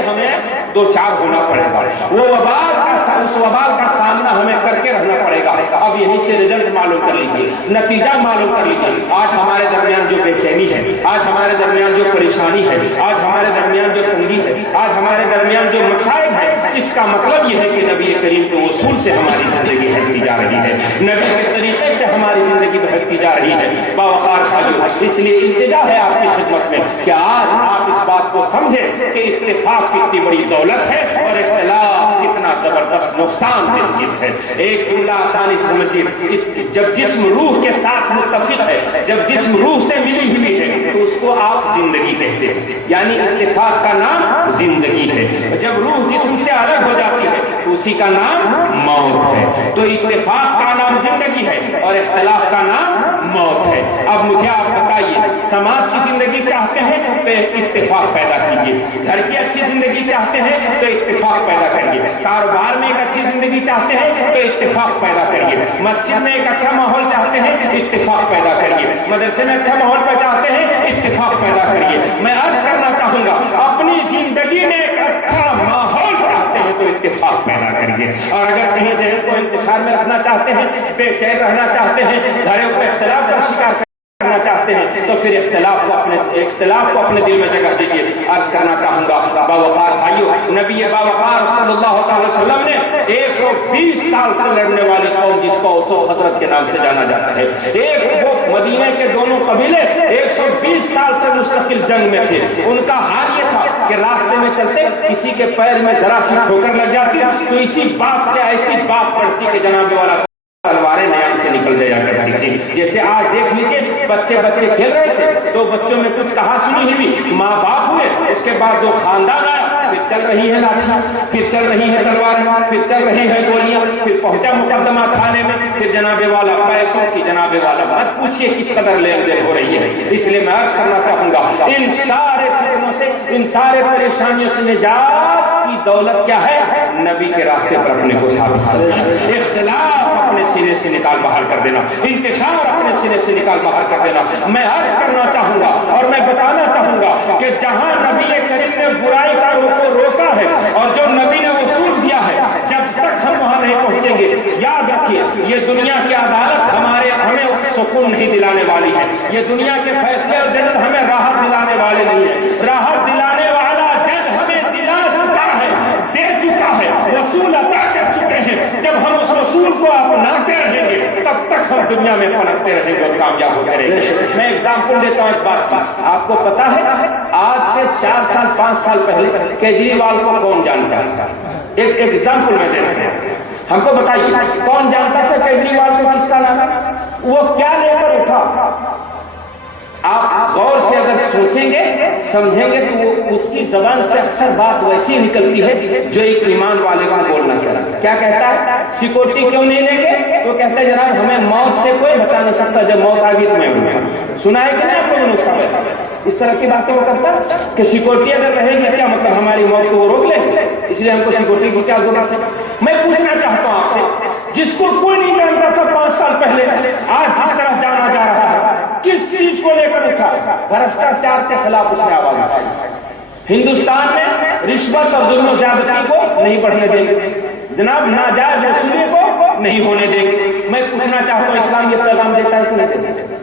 سے ہمیں دو چار ہونا پڑے گا، وہ اس وبال کا سامنا ہمیں کر کے رہنا پڑے گا۔ اب یہیں سے رزلٹ معلوم کر لیجیے، نتیجہ معلوم کر لیجیے۔ آج ہمارے درمیان جو بے چینی ہے، آج ہمارے درمیان جو پریشانی ہے، آج ہمارے درمیان جو تنگی ہے، آج ہمارے درمیان جو مسائل ہے، اس کا مطلب یہ ہے کہ نبی کریم کے اصول سے ہماری زندگی بہتتی جا رہی ہے، نبی کے طریقے سے ہماری زندگی بہتتی جا رہی ہے۔ باوقار ساتھیو، اس لیے التجا ہے آپ کی خدمت میں کہ آج آپ اس بات کو سمجھیں کہ اتفاق کتنی بڑی دولت ہے اور اختلاف کتنا زبردست نقصان دہ چیز ہے۔ ایک جملہ آسانی سمجھیے، جب جسم روح کے ساتھ متفق ہے، جب جسم روح سے ملی ہوئی ہے تو اس کو آپ زندگی کہتے ہیں، یعنی اتفاق کا نام زندگی ہے۔ جب روح جسم سے الگ ہو جاتی ہے تو اسی کا نام موت ہے۔ تو اتفاق کا نام زندگی ہے اور اختلاف کا نام موت ہے۔ اب مجھے آپ بتائیے، سماج کی زندگی چاہتے ہیں تو اتفاق پیدا کیجیے، گھر کی اچھی زندگی چاہتے ہیں تو اتفاق پیدا کریے، کاروبار میں ایک اچھی زندگی چاہتے ہیں تو اتفاق پیدا کریے، مسجد میں ایک اچھا ماحول چاہتے ہیں اتفاق پیدا کریے، مدرسے میں اچھا ماحول پہ چاہتے ہیں اتفاق پیدا کریے۔ میں عرض کرنا چاہوں گا، اپنی زندگی میں ایک اچھا ماحول چاہتے ہیں تو اتفاق پیدا کریے، اور اگر کہیں ذہن کو انتشار میں رکھنا چاہتے ہیں، بے چین رہنا چاہتے ہیں، گھروں کو اختلاف کا شکار کرنا چاہتے ہیں تو پھر اختلاف کو اپنے دل میں جگہ دیجیے۔ عرض کرنا چاہوں گا باوقار بھائیو، نبی باوقار صلی اللہ علیہ وسلم نے 120 سال سے لڑنے والی قوم جس کو اوس و خزرج کے نام سے جانا جاتا ہے، ایک وہ مدینے کے دونوں قبیلے 120 سال سے مستقل جنگ میں تھے۔ ان کا حال یہ تھا کہ راستے میں چلتے کسی کے پیر میں ذرا سی ٹھوکر لگ جاتی تو اسی بات سے ایسی بات پڑتی کہ جناب والا تلواریں نیام سے نکل جایا کرتی تھی۔ جیسے آج دیکھ لیجیے، بچے کھیل رہے تھے تو بچوں میں کچھ کہا سنی ہوئی، ماں باپ ہوئے، اس کے بعد جو خاندان آیا، پھر چل رہی ہے لاٹھی، پھر چل رہی ہے تلوار، پھر چل رہی ہے گولیاں، پھر پہنچا مقدمہ تھانے میں، پھر جناب والا پیسوں کی، جناب والا مت پوچھیے کس قدر لین دین ہو رہی ہے۔ اس لیے میں عرض کرنا چاہوں گا، ان سارے فتنوں سے، ان سارے پریشانیوں سے نجات کی دولت کیا ہے؟ نبی کے راستے پر اپنے کو ثابت کر دینا، اختلاف اپنے سینے سے نکال باہر کر دینا، انتشار اپنے سینے سے نکال باہر کر دینا۔ میں عرض کرنا چاہوں گا اور میں بتانا چاہوں گا کہ جہاں نبی کریم نے برائی کا روکا ہے اور جو نبی نے اصول دیا ہے، جب تک ہم وہاں نہیں پہنچیں گے، یاد رکھیے یہ دنیا کی عدالت ہمیں سکون نہیں دلانے والی ہے، یہ دنیا کے فیصلے اور جنت ہمیں راحت دلانے والے نہیں ہیں۔ راحت دلانے والا جج ہمیں دلا چکا ہے، دے چکا ہے، وصول عطا کر چکے ہیں۔ جب ہم اس وصول کو اپناتے رہیں گے تب تک ہم دنیا میں پنپتے رہیں گے اور کامیاب ہوتے رہیں گے۔ میں اگزامپل دیتا ہوں ایک بات کی، آپ کو پتا ہے آج سے 4 سال 5 سال پہلے کیجریوال کو کون جانتا تھا؟ ایک ایگزامپل میں دیتا ہوں، ہم کو بتائیے کون جانتا تھا کیجریوال کو؟ کس کا نام؟ وہ کیا لے کر اٹھا؟ آپ غور سے اگر سوچیں گے سمجھیں گے تو وہ اس کی زبان سے اکثر بات ویسی نکلتی ہے جو ایک ایمان والے کو بولنا چاہتا ہے۔ کیا کہتا ہے؟ سیکورٹی کیوں نہیں لیں گے؟ تو کہتا ہے جناب ہمیں موت سے کوئی بچا نہیں سکتا، جب موت آ گئی تو میں ہوں۔ سنا ہے کہ نہیں آپ لوگوں نے؟ اس طرح کی باتیں وہ کرتا کہ سیکورٹی اگر رہے گی کیا مطلب ہماری موت کو وہ روک لیں گے، اس لیے ہم کو سیکورٹی کی کیا ضرورت ہے؟ میں پوچھنا چاہتا ہوں آپ سے، جس کو کوئی نہیں جانتا تھا 5 سال پہلے، آج جس طرح جانا جا رہا ہے، کس چیز کو لے کر اٹھا؟ بھرشٹاچار کے خلاف اس نے آواز اٹھائی۔ ہندوستان میں رشوت اور ظلم و زیادتی کو نہیں بڑھنے دیں گے، جناب ناجائز وصولی کو نہیں ہونے دیں گے۔ میں پوچھنا چاہتا ہوں اسلام یہ پیغام دیتا ہے کہ نہیں دیتا؟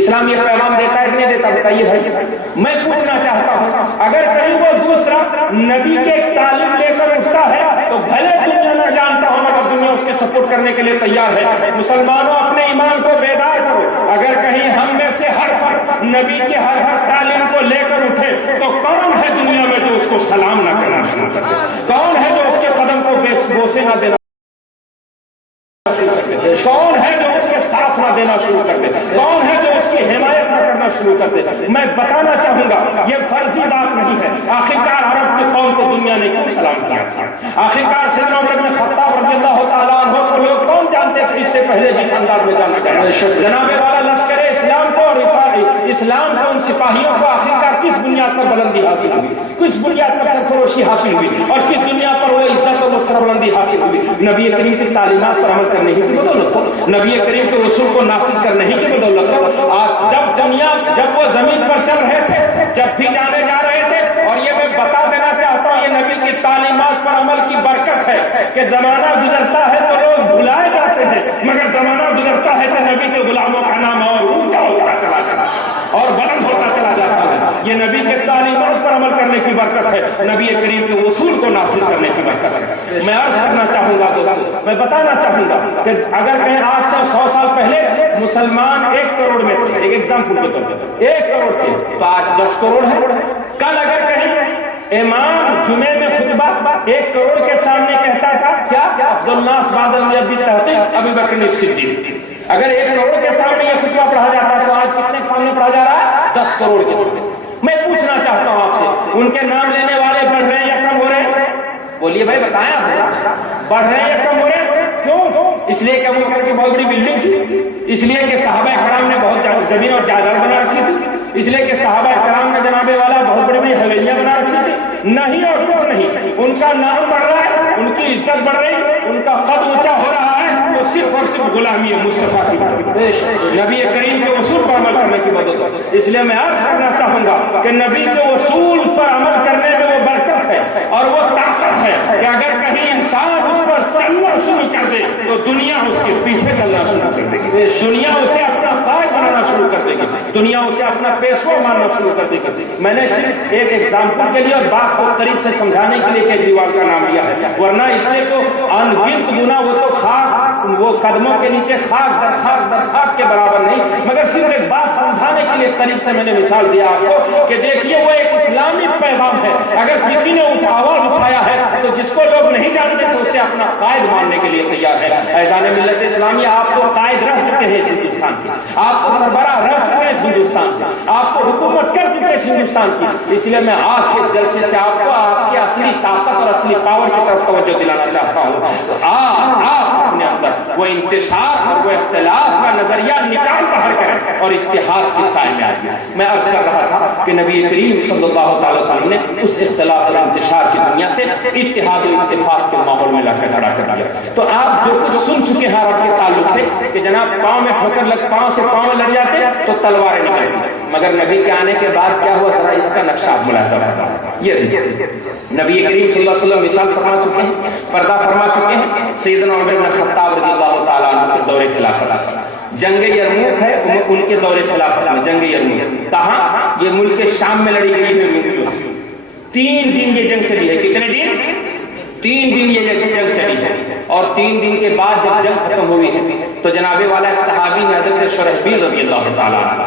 اسلام یہ پیغام دیتا ہے کہ نہیں دیتا؟ بتائیے بھائی۔ میں پوچھنا چاہتا ہوں اگر کہیں وہ دوسرا نبی کے تعلیم لے کر اٹھتا ہے تو بھلے دنیا نہ جانتا ہو مگر دنیا اس کے سپورٹ کرنے کے لیے تیار ہے۔ مسلمانوں اپنے ایمان کو بیدار کرو، اگر کہیں ہم میں سے ہر فرد نبی کے ہر تعلیم کو لے کر اٹھے تو کون ہے دنیا میں جو اس کو سلام نہ کرنا شروع کر دے؟ کون ہے جو اس کے قدم کو بوسے نہ دینا؟ کون ہے جو اس کے ساتھ نہ دینا شروع کر دے؟ کون ہے جو اس کی حمایت نہ کرنا شروع کر دے؟ میں بتانا چاہوں گا یہ فرضی بات نہیں ہے۔ آخرکار عرب کی قوم کو دنیا نے کیوں سلام کیا تھا؟ آخرکار سیدنا عمر بن خطاب رضی اللہ تعالیٰ عنہ کو لوگ کون جانتے تھے اس سے پہلے جس انداز میں جانا چاہیے؟ جناب والا لشکر اسلام کو اور اسلام کے ان سپاہیوں کو آخرکار کس بنیاد پر بلندی حاصل ہوئی؟ کس بنیاد پر سرفروشی حاصل ہوئی؟ اور کس دنیا پر وہ عزت اور سربلندی حاصل ہوئی؟ نبی کریم کی تعلیمات پر عمل کرنے کی بدولت ہو، نبی کریم کے رسول کو نافذ کرنے کی بدولت ہو۔ جب وہ زمین پر چل رہے تھے، جب بھی جانے جا رہے تھے، اور یہ میں بتا دینا چاہتا ہوں یہ کہ زمانہ گزرتا ہے تو لوگ بھلائے جاتے ہیں، مگر زمانہ گزرتا ہے تو نبی کے غلاموں کا نام اور اونچا ہوتا چلا جاتا ہے اور بلند ہوتا چلا جاتا ہے۔ یہ نبی کے تعلیمات پر عمل کرنے کی برکت ہے، نبی کریم کے اصول کو نافذ کرنے کی برکت ہے۔ میں عرض کرنا چاہوں گا دوستو، میں بتانا چاہوں گا کہ اگر کہیں آج سے 100 سال پہلے مسلمان 1 کروڑ میں تھے، ایک ایگزامپل کے طور پہ 1 کروڑ تھے، تو آج 10 کروڑ ہے۔ کل اگر کہیں امام جمعے میں خطبہ 1 کروڑ کے سامنے کہتا تھا، کیا افضل الناس بعد النبی تحقیق ابو بکر الصدیق، اگر 1 کروڑ کے سامنے یہ خطبہ پڑھا جاتا ہے تو آج کتنے کے سامنے پڑھا جا رہا ہے؟ 10 کروڑ کے سامنے۔ میں پوچھنا چاہتا ہوں آپ سے، ان کے نام لینے والے بڑھ رہے ہیں یا کم ہو رہے ہیں؟ بولیے بھائی، بتائیں آپ، بڑھ رہے ہیں یا کم ہو رہے ہیں؟ کیوں؟ اس لیے کہ ابو بکر کی بہت بڑی بلڈنگ تھی، اس لیے کہ صحابہ کرام نے بہت زمین اور جائیداد بنا رکھی تھی، اس لیے کہ صحابہ کرام نے جناب والا بہت بڑی بڑی حویلیاں بنا رکھی تھی؟ نہیں اور کچھ نہیں، ان کا نام بڑھ رہا ہے، ان کی عزت بڑھ رہی ہے، ان کا قد اونچا ہو رہا ہے، تو صرف اور صرف غلامی مصطفیٰ کی نبی کریم کے اصول پر عمل کرنے کی مدد۔ اس لیے میں عرض کرنا چاہوں گا کہ نبی کے اصول پر عمل کرنے میں وہ برکت ہے اور وہ طاقت ہے کہ اگر کہیں انسان اس پر چلنا شروع کر دے تو دنیا اس کے پیچھے چلنا شروع کر دے گی، دنیا اسے اپنا قائد بنانا شروع کر دے گی، دنیا اسے اپنا پیشوا ماننا شروع کر دے گی۔ میں نے صرف ایک ایگزامپل کے لیے اور بات کو قریب سے سمجھانے کے لیے کیجریوال کا نام لیا ہے، ورنہ اس سے تو انگنت گنا وہ تو خاک، وہ قدموں کے نیچے خاک در خاک در خاک کے برابر نہیں، مگر صرف ایک بات سمجھانے کے لیے قریب سے میں نے مثال دیا آپ کو کہ دیکھیے وہ ایک اسلامی پیغام ہے، اگر کسی نے آواز اٹھایا ہے تو جس کو لوگ نہیں جانتے تو اسے اپنا قائد ماننے کے لیے تیار ہے۔ ایزان ملت اسلامی، آپ کو قائد رہ چکے ہیں ہندوستان کے، آپ کو سربراہ رہ چکے ہیں ہندوستان سے، آپ کو حکومت کر چکے ہیں ہندوستان کی، اس لیے میں آج کے جلسے سے آپ کو آپ کی اصلی طاقت اور اصلی پاور کی طرف توجہ دلانا چاہتا ہوں۔ آپ اپنے اندر وہ انتشار اور وہ اختلاف کا نظریہ نکال باہر کریں اور اتحاد کے سائے میں آئیے۔ میں عرض کر رہا تھا کہ نبی کریم صلی اللہ تعالی وسلم نے اس اختلاف اور انتشار کی دنیا سے اتحاد و اتفاق کے ماحول میں لا کر کھڑا کر دیا۔ تو آپ جو کچھ سن چکے ہیں عرب کے تعلق سے کہ جناب پاؤں میں ٹھوکر لگ، پاؤں سے پاؤں لگ جاتے تو تلواریں نکلتی، مگر نبی کے آنے کے بعد کیا ہوا، ذرا اس کا نقشہ ملاحظہ کرتا ہے۔ یہ نبی کریم صلی اللہ علیہ وسلم مثال فرما چکے ہیں، پردہ فرما چکے ہیں سیدنا عمر بن خطاب رضی اللہ تعالیٰ عنہ کے دور خلافت، جنگ یرموک ہے ان کے دور خلافت میں جنگ یرموک کہاں، یہ ملک شام میں لڑی گئی ہے، 3 دن یہ جنگ چلی ہے۔ کتنے دن؟ 3 دن یہ جنگ چلی ہے، اور 3 دن کے بعد جب جنگ ختم ہوئی ہے تو جناب والا ایک صحابی نے حضرت شرحبیل رضی اللہ تعالیٰ عنہ،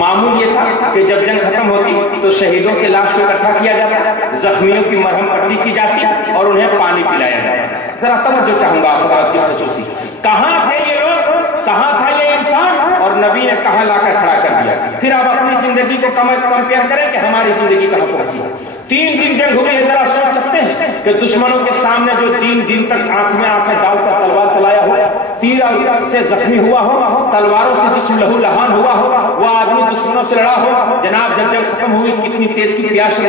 معمول یہ تھا کہ جب جنگ ختم ہوتی تو شہیدوں کے لاش کو اکٹھا کیا جاتا، زخمیوں کی مرہم پٹی کی جاتی اور انہیں پانی پلایا جاتا۔ ذرا توجہ چاہوں گا افراد کی خصوصی، کہاں تھے یہ لوگ، کہاں تھا یہ انسان، اور نبی نے کہاں لا کر کھڑا کر دیا۔ پھر آپ اپنی زندگی کو کمپیئر کریں کہ ہماری زندگی کہاں پہنچی۔ 3 دن جنگ ہوئی ہے، ذرا سوچ سکتے ہیں کہ دشمنوں کے سامنے جو 3 دن تک آنکھ میں آنکھیں ڈال کر تلوار چلایا ہوا، تیر سے زخمی ہوا ہو، تلواروں سے جسم لہو لہان ہوا ہو، وہ آدمی دشمنوں سے لڑا ہو، جناب جب جنگ ختم ہوئی کتنی تیز کی پیاس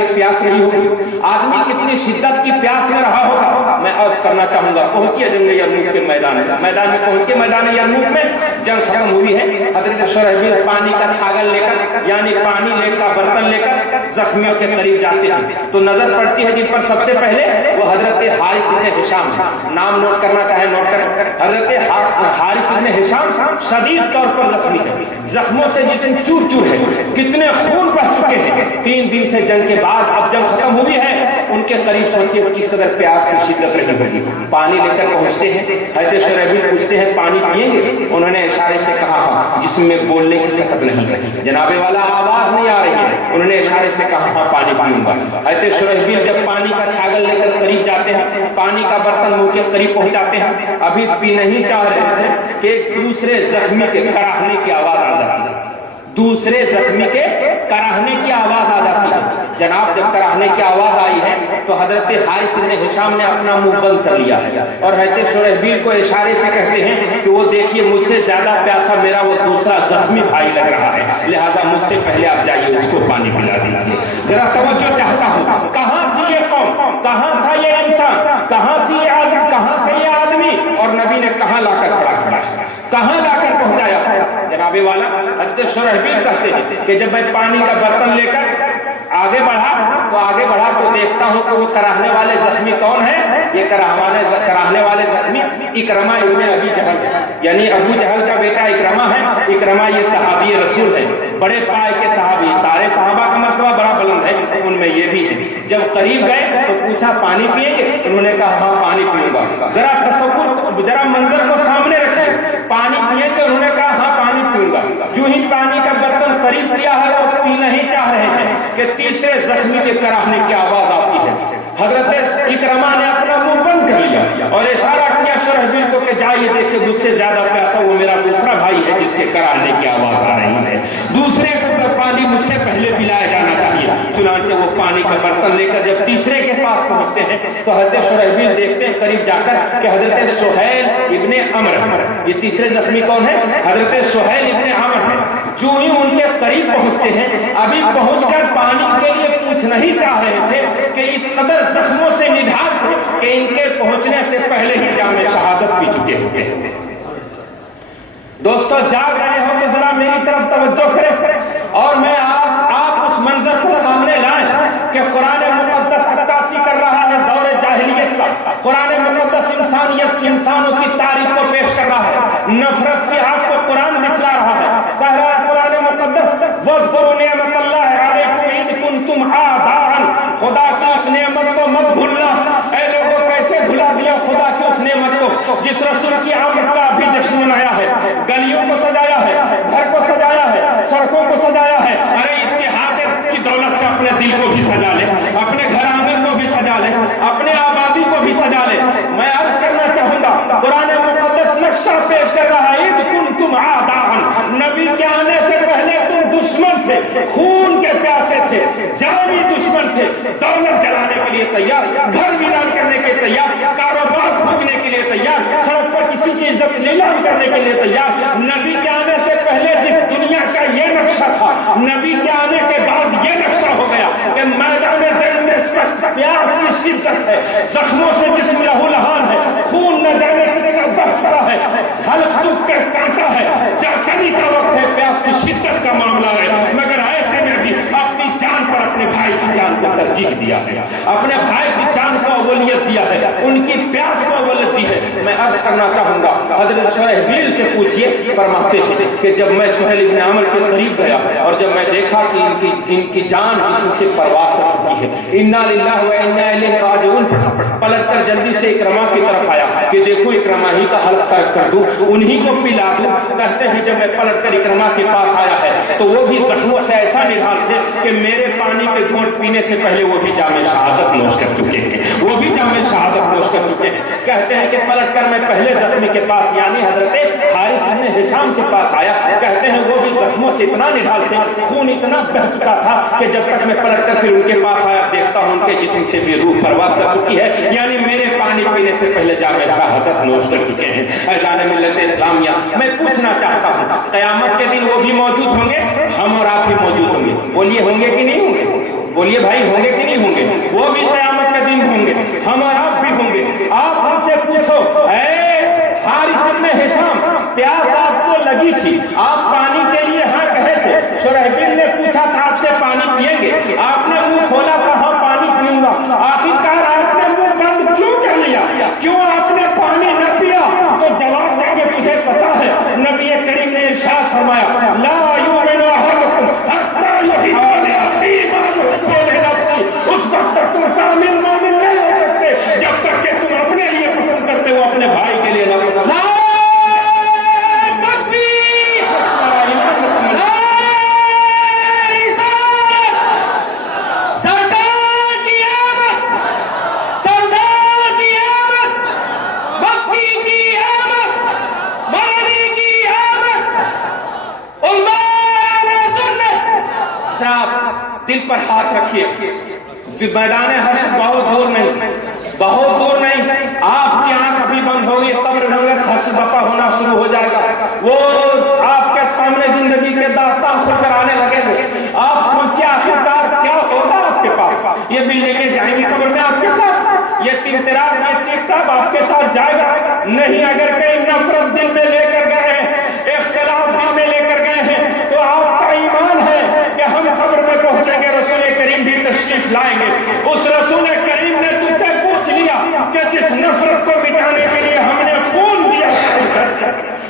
رہی ہوگی، آدمی کتنی شدت کی پیاس میں رہا ہوگا۔ میں عرض کرنا چاہوں گا، پہنچیے جنگ یرموک کے میدان میں پہنچے، میدان یرموک میں جنگ ختم ہوئی ہے۔ حضرت شرحبیل پانی کا چھاگل لے کر، یعنی پانی لے کر برتن لے کر زخمیوں کے قریب جاتے ہیں تو نظر پڑتی ہے جن پر سب سے پہلے وہ حضرت حارث بن ہشام ہے۔ نام نوٹ کرنا چاہے نوٹ کر، حضرت حارث بن ہشام شدید طور پر زخمی ہے، زخموں سے جسم چور چور ہے، کتنے خون بہ چکے ہیں 3 دن سے جنگ کے بعد۔ اب جنگ ختم ہوئی ہے، ان کے قریب سوچیے کس قدر پیاس کی شدت رہی ہوگی۔ پانی لے کر پہنچتے ہیں، حضرت شرحبیل پوچھتے ہیں پانی پیئیں گے؟ انہوں نے اشارے سے کہا ہاں، جسم میں بولنے کی سکت نہیں ہے، جناب والا آواز نہیں آ رہی ہے، انہوں نے اشارے سے کہا ہاں پانی پیوں گا۔ حضرت شرحبیل جب پانی کا چھاگل لے کر قریب جاتے ہیں، پانی کا برتن منہ کے قریب پہنچاتے ہیں، ابھی پی نہیں چاہ رہے تھے کہ ایک دوسرے زخمی کے کراہنے کی آواز آ جاتی ہے، دوسرے زخمی کے کراہنے کی آواز آ جاتی ہے۔ جناب جب کراہنے کی آواز آئی ہے تو حضرت حارث بن ہشام نے اپنا منہ بند کر لیا ہے اور حضرت شرحبیل کو اشارے سے کہتے ہیں کہ وہ دیکھیے مجھ سے زیادہ پیاسا میرا وہ دوسرا زخمی بھائی لگ رہا ہے، لہذا مجھ سے پہلے آپ جائیے اس کو پانی پلا دیجیے۔ ذرا توجہ چاہتا ہوں، کہاں تھی یہ قوم، کہاں تھا یہ انسان، کہاں تھی یہ آدمی، کہاں تھے یہ آدمی، اور نبی نے کہاں لا کر کھڑا کہاں لا کر پہنچایا تھا۔ جناب والا حضرت شرحبیل کہتے ہیں کہ جب میں پانی کا برتن لے کر آگے بڑھا تو دیکھتا ہوں کہ وہ کراہنے والے زخمی کون ہیں، یہ کراہنے والے زخمی اکرما ابن ابی جہل ہے، یعنی ابو جہل کا بیٹا اکرما ہے۔ اکرما یہ صحابی رسول ہے، بڑے پائے کے صحابی، سارے صحابہ کا مرتبہ بڑا بلند ہے، ان میں یہ بھی ہے۔ جب قریب گئے تو پوچھا پانی پیئیں گے؟ انہوں نے کہا ہاں پانی پیوں گا۔ ذرا تصور، ذرا منظر کو سامنے رکھیں، پانی پیئیں گے؟ انہوں نے کہا ہاں پانی پیوں گا۔ جو ہی پانی کا برتن قریب کیا ہے وہ پینا ہی چاہ رہے ہیں کہ تیسرے زخمی کے کراہنے کی آواز آتی ہے۔ حضرت اکرما نے اپنا منہ بند کر لیا اور اشارہ کیا شرحبیل کو کہ جائیے دیکھے مجھ سے زیادہ پیاسا وہ میرا دوسرا بھائی ہے جس کے کراہنے کی آواز آ رہی ہے، دوسرے کو پانی مجھ سے پہلے پلایا جانا چاہیے۔ چنانچہ وہ پانی کا برتن لے کر جب تیسرے کے پاس پہنچتے ہیں تو حضرت شرحبیل دیکھتے ہیں قریب جا کر کہ حضرت سہیل ابن عمر، یہ تیسرے زخمی کون ہے؟ حضرت سہیل ابن عمر ہے۔ جو ہی ان کے قریب پہنچتے ہیں، ابھی پہنچ کر پانی کے لیے پوچھنا ہی چاہ رہے تھے کہ اس قدر زخموں سے نڈھال تھے کہ ان کے پہنچنے سے پہلے ہی جام شہادت پی چکے ہوتے ہیں۔ دوستو جاگ رہے ہو تو ذرا میری طرف توجہ کریں اور میں آپ اس منظر کو سامنے لائیں کہ قرآن مقدس عکاسی کر رہا ہے دور جاہلیت کا۔ قرآن مقدس انسانوں کی تاریخ کو پیش کر رہا ہے، نفرت کی آگ کو قرآن دکھلا رہا ہے۔ کہہ رہا ہے قرآن مقدس وَاذْكُرُوا نِعْمَتَ اللَّهِ عَلَيْكُمْ إِذْ كُنْتُمْ أَعْدَاءً، خدا کی اس نعمت کو مت بھولنا۔ اے لوگوں کیسے بھلا دیا خدا کی اس نعمت کو جس رسول کی آمد کا ابھی جشن منایا ہے، گلیوں کو سجایا ہے، گھر کو سجایا ہے، سڑکوں کو سجایا ہے۔ ارے اتحاد کی دولت سے اپنے دل کو بھی سجا لے، اپنے گھر آنگن کو بھی سجا لے، اپنے آبادی کو بھی سجا لے۔ میں عرض کرنا چاہوں گا قرآن مقدس نقشہ پیش کر رہا ہے اذ کنتم اعداء، نبی کے آنے سے پہلے تم دشمن تھے، خون کے پیاسے تھے، جانی دشمن تھے، دولت جلانے کے لیے تیار، گھر ویران کرنے کے تیار، کاروبار پھونکنے کے لیے تیار، سڑک پر کسی کی عزت نیلام کرنے کے لیے تیار۔ نبی کے آنے سے پہلے جس دنیا کا یہ نقشہ تھا، نبی کے آنے کے بعد یہ نقشہ ہو گیا کہ میدان جنگ میں سخت پیاس کی شدت ہے، زخموں سے جسم لہو لہان ہے، خون نہ جانے کتنا بہ پڑا ہے، حلق سوکھ کر کانٹا ہے، چاکنی کا وقت ہے، پیاس کی شدت کا معاملہ ہے، مگر ایسے میں بھی اپنی جان پر اپنے بھائی کی جان کو ترجیح دیا ہے، اپنے بھائی کی جان کو اولیت دیا ہے، ان کی پیاس کو اولیت دی ہے۔ میں عرض کرنا چاہوں گا حضرت شرحبیل سے پوچھئے، فرماتے ہیں کہ جب میں سہیل ابن عمر کے قریب گیا اور جب میں دیکھا کہ ان کی جان جسم سے پرواز کر چکی ہے، انا للہ و انا الیہ راجعون، پلٹ کر جلدی سے اکرما کی طرف آیا کہ دیکھو اکرما ہی کا حلق ترک کر دوں، انہی کو پلا دوں۔ کہتے ہیں جب میں پلٹ کر اکرما کے پاس آیا ہے تو وہ بھی زخموں سے ایسا نڈھال تھے کہ میرے پانی کے گھونٹ پینے سے پہلے وہ بھی جام شہادت نوش کر چکے ہیں، وہ بھی جام شہادت نوش کر چکے ہیں۔ کہتے ہیں کہ پلٹ کر میں پہلے زخمی کے پاس یعنی حضرت حارث بن ہشام کے پاس آیا، کہتے ہیں وہ بھی زخموں سے اتنا نڈھال تھے، خون اتنا بہہ چکا تھا کہ جب تک میں پلٹ کر پھر ان کے پاس آیا دیکھتا ہوں ان کے جسم سے بھی روح پرواز کر چکی ہے، یعنی میرے پانی پینے سے پہلے جام شہادت نوش کر چکے ہیں۔ اذان ملت اسلامیہ، میں پوچھنا چاہتا ہوں قیامت کے دن وہ بھی موجود ہوں گے، ہم اور آپ بھی موجود ہوں گے؟ بولیے ہوں گے کہ نہیں ہوں گے؟ بولیے بھائی ہوں گے کہ نہیں ہوں گے؟ وہ بھی قیامت کے دن ہوں گے، ہم اور آپ بھی ہوں گے۔ آپ ہم سے پوچھو اے حارث بن ہشام، پیاس آپ کو لگی تھی، آپ پانی کے لیے ہاں کہے تھے، شرحبیل نے پوچھا تھا آپ سے پانی پیئیں گے، آپ نے منہ کھولا تھا ہاں پانی پیوں گا، آخرکار آپ نے منہ بند کیوں کر لیا؟ کیوں آپ نے پانی نہ پیا؟ تو جواب دیں گے تجھے پتا ہے، نبی کریم نے ارشاد فرمایا لا یؤمن احدکم حتی یحب لاخیہ ما یحب لنفسہ، اس وقت تک تم کامل مومن نہیں ہو سکتے جب تک کہ تم اپنے لیے پسند کرتے ہو اپنے بھائی کے لیے نہ پسند۔ دل پر ہاتھ رکھیے، میدان حشر بہت دور نہیں، بہت دور نہیں، آپ کی آنکھ ابھی بند ہوگی، قبر میں حشر بپا ہونا شروع ہو جائے گا، وہ آپ کے سامنے زندگی کے داستان سن کر آنے لگے گے، آپ سوچیے آخرکار کیا ہوگا آپ کے پاس؟ یہ بھی لے کے جائیں گے قبر میں آپ کے ساتھ، یہ تمتراج میں کتاب آپ کے ساتھ جائے گا نہیں؟ اگر کئی نفرت دل میں لے کر گئے ہیں، اختلاف دل میں لے کر گئے ہیں تو آپ کا ایمان ہے کہ ہم قبر میں پہنچیں گے، رسول کریم بھی تشریف لائیں گے۔ اس رسول کریم نے تجھ سے پوچھ لیا کہ جس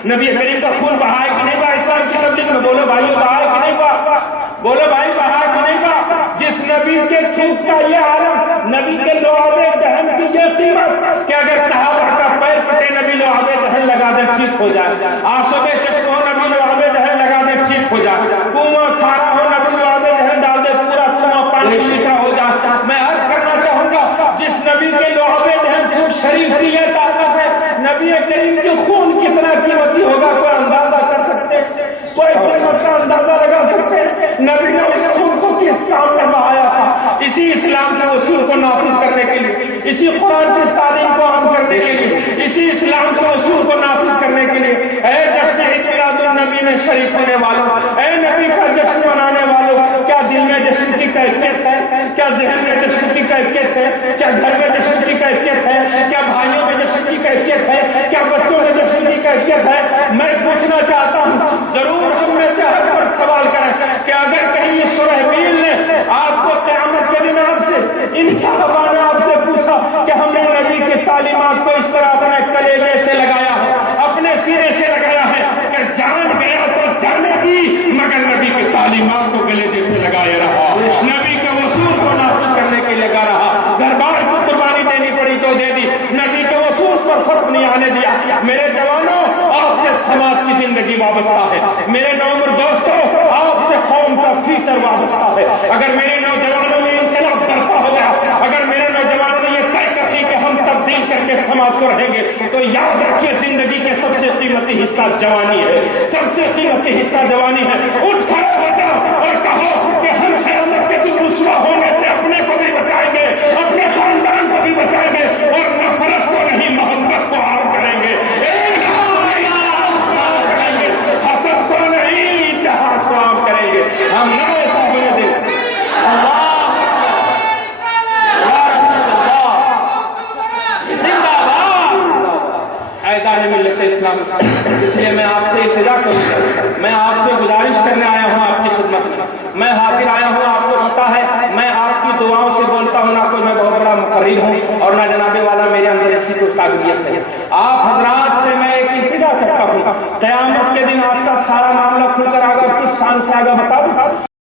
نبی کریم کا خون بہا ہے کہ نہیں بہا اسلام کی تبلیغ میں؟ بولو بھائیو بہا ہے کہ نہیں بہا؟ بولو بھائی بہا ہے کہ نہیں بہا؟ جس نبی کے تھوک کا یہ عالم، نبی کے لعاب دہن کی یہ قیمت کہ اگر صحابہ کا پیر پھٹے نبی لعاب دہن لگا دے ٹھیک ہو جائے، آنسوں میں چشمہ ہو نبی لعاب دہن لگا دے ٹھیک ہو جائے، کنواں کھارا ہو نبی لعاب دہن ڈال دے پورا کنواں پانی میٹھا ہو جائے۔ میں عرض کرنا چاہوں گا جس نبی کے لعاب دہن خون شریف کی یہ طاقت ہے، نبی کریم کے خون کتنا قیمتی ہوگا کوئی اندازہ کر سکتے ہیں؟ کوئی قیمت کا اندازہ لگا سکتے ہیں؟ نبی نے اس خون کو کس کام میں بہایا تھا؟ اسی اسلام کے اصول کو نافذ کرنے کے لیے، اسی قرآن کی تعلیم کو عام کرنے کے لیے، اسی اسلام کے اصول کو نافذ کرنے کے لیے۔ اے جشن عید میلاد النبی میں شریک ہونے والوں، اے نبی کا جشن منانے والوں، کیا دل میں جشن کی کیفیت ہے؟ کیا ذہن میں جشن کی کیفیت ہے؟ کیا گھر میں جشن کی کیفیت ہے؟ کیا بھائیوں میں جشن کی کیفیت ہے؟ کیا بچوں میں جشن کی کیفیت ہے؟ میں پوچھنا چاہتا ہوں، ضرور ہم میں سے ہر فرد سوال کریں کہ اگر کہیں شرحبیل نے آپ کو قیامت کے دن آپ سے، ان صحابہ نے آپ سے پوچھا کہ ہم نے نبی کی تعلیمات کو اس طرح اپنے کلیجے سے لگایا ہے، اپنے سینے سے لگایا ہے کہ جان گیا تو جانے کی، مگر نبی کی تعلیمات کو کلیجے سے لگائے رہا، نبی کے اصول کو نافذ کرنے کے لگا رہا، گھر بار کو قربانی دینی پڑی تو دے دی، نبی کے اصول پر فرق نہیں آنے دیا۔ میرے جوانوں، آپ سے سماج کی زندگی وابستہ ہے، میرے نوعمر دوستوں آپ سے قوم کا فیوچر وابستہ ہے۔ اگر میرے نوجوانوں میں انقلاب برپا ہو گیا، اگر میرے نوجوانوں نے یہ طے کر لی کہ ہم تبدیل کر کے سماج کو رہیں گے، تو یاد رکھیے زندگی کے سب سے قیمتی حصہ جوانی ہے، سب سے قیمتی حصہ جوانی ہے۔ اٹھ کھڑے ہو جاؤ اور کہو کہ ہم قیامت کے دن رسوا ہونے سے اپنے کو بھی بچائیں گے، اپنے خاندان کو بھی بچائیں گے، اور نفرت کو نہیں محبت کو عام کریں گے، حسد کو نہیں اتحاد کو عام کریں گے۔ ہم نہ ایسا ہونے دیں۔ اللہ ملت اسلام، اس لیے میں آپ سے التجا کروں گا، میں آپ سے گزارش کرنے آیا ہوں آپ کی خدمت میں حاضر آیا ہوں۔ آپ کو پتا ہے میں آپ کی دعاؤں سے بولتا ہوں، نہ کوئی میں بہت بڑا مقرر ہوں اور نہ جناب والا میرے اندر ایسی کوئی قابلیت ہے۔ آپ حضرات سے میں ایک التجا کرتا ہوں، قیامت کے دن آپ کا سارا معاملہ کھل کر آگا، کس شان سے آگا بتا دوں۔